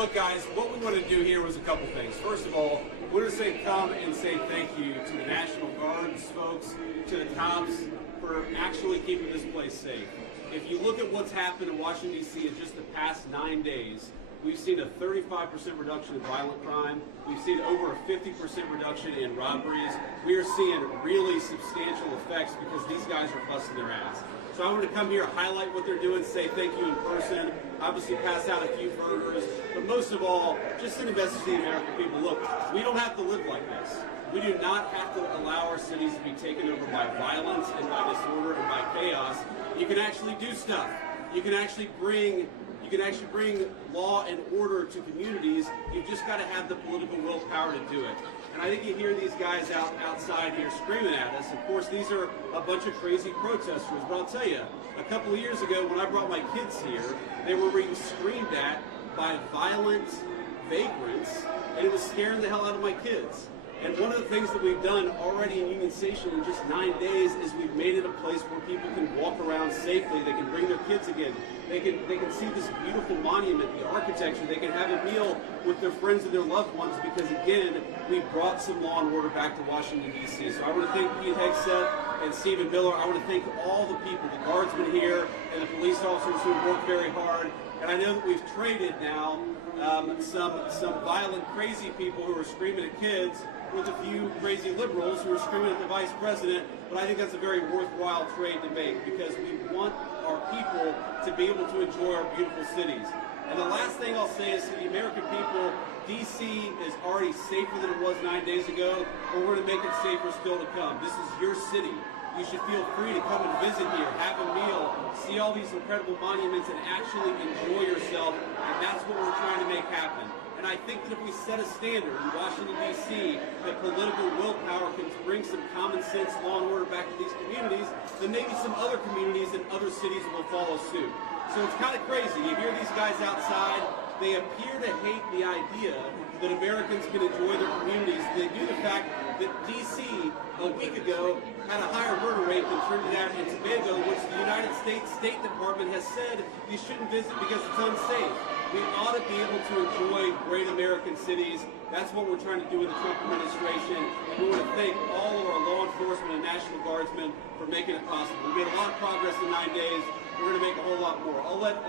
Look, guys, what we want to do here was a couple things. First of all, we're going to say come and say thank you to the National Guards folks, to the cops, for actually keeping this place safe. If you look at what's happened in Washington, D.C. in just the past 9 days, we've seen a 35% reduction in violent crime. We've seen over a 50% reduction in robberies. We are seeing really substantial effects because these guys are busting their ass. So I want to come here, highlight what they're doing, say thank you in person, obviously pass out a few burgers, but most of all, just send a message to the American people. Look, we don't have to live like this. We do not have to allow our cities to be taken over by violence and by disorder and by chaos. You can actually do stuff. You can actually bring law and order to communities. You've just got to have the political willpower to do it. And I think you hear these guys outside here screaming at us. Of course, these are a bunch of crazy protesters. But I'll tell you, a couple of years ago when I brought my kids here, they were being screamed at by violent vagrants, and it was scaring the hell out of my kids. And one of the things that we've done already in Union Station in just 9 days is we've made it a place where people can walk around safely. They can bring their kids again. They can see this beautiful monument, the architecture. They can have a meal with their friends and their loved ones because, again, we brought some law and order back to Washington, D.C. So I want to thank Pete Hegseth and Stephen Miller. I want to thank all the people, the guardsmen here and the police officers who have worked very hard. And I know that we've traded now some violent, crazy people who are screaming at kids with a few crazy liberals who are screaming at the vice president, but I think that's a very worthwhile trade to make because we want our people to be able to enjoy our beautiful cities. And the last thing I'll say is to the American people, D.C. is already safer than it was 9 days ago, but we're going to make it safer still to come. This is your city. You should feel free to come and visit here, have a meal, see all these incredible monuments, and actually enjoy yourself, and that's what we're trying to make happen. And I think that if we set a standard in Washington, D.C., that political willpower can bring some common sense, law and order back to these communities, then maybe some other communities and other cities will follow suit. So it's kind of crazy. You hear these guys outside. They appear to hate the idea that Americans can enjoy their communities. They do the fact that D.C. a week ago had a higher murder rate than Trinidad and Tobago, which the United States State Department has said you shouldn't visit because it's unsafe. We ought to be able to enjoy great American cities. That's what we're trying to do with the Trump administration. And we want to thank all of our law enforcement and National Guardsmen for making it possible. We made a lot of progress in 9 days. We're going to make a whole lot more. I'll let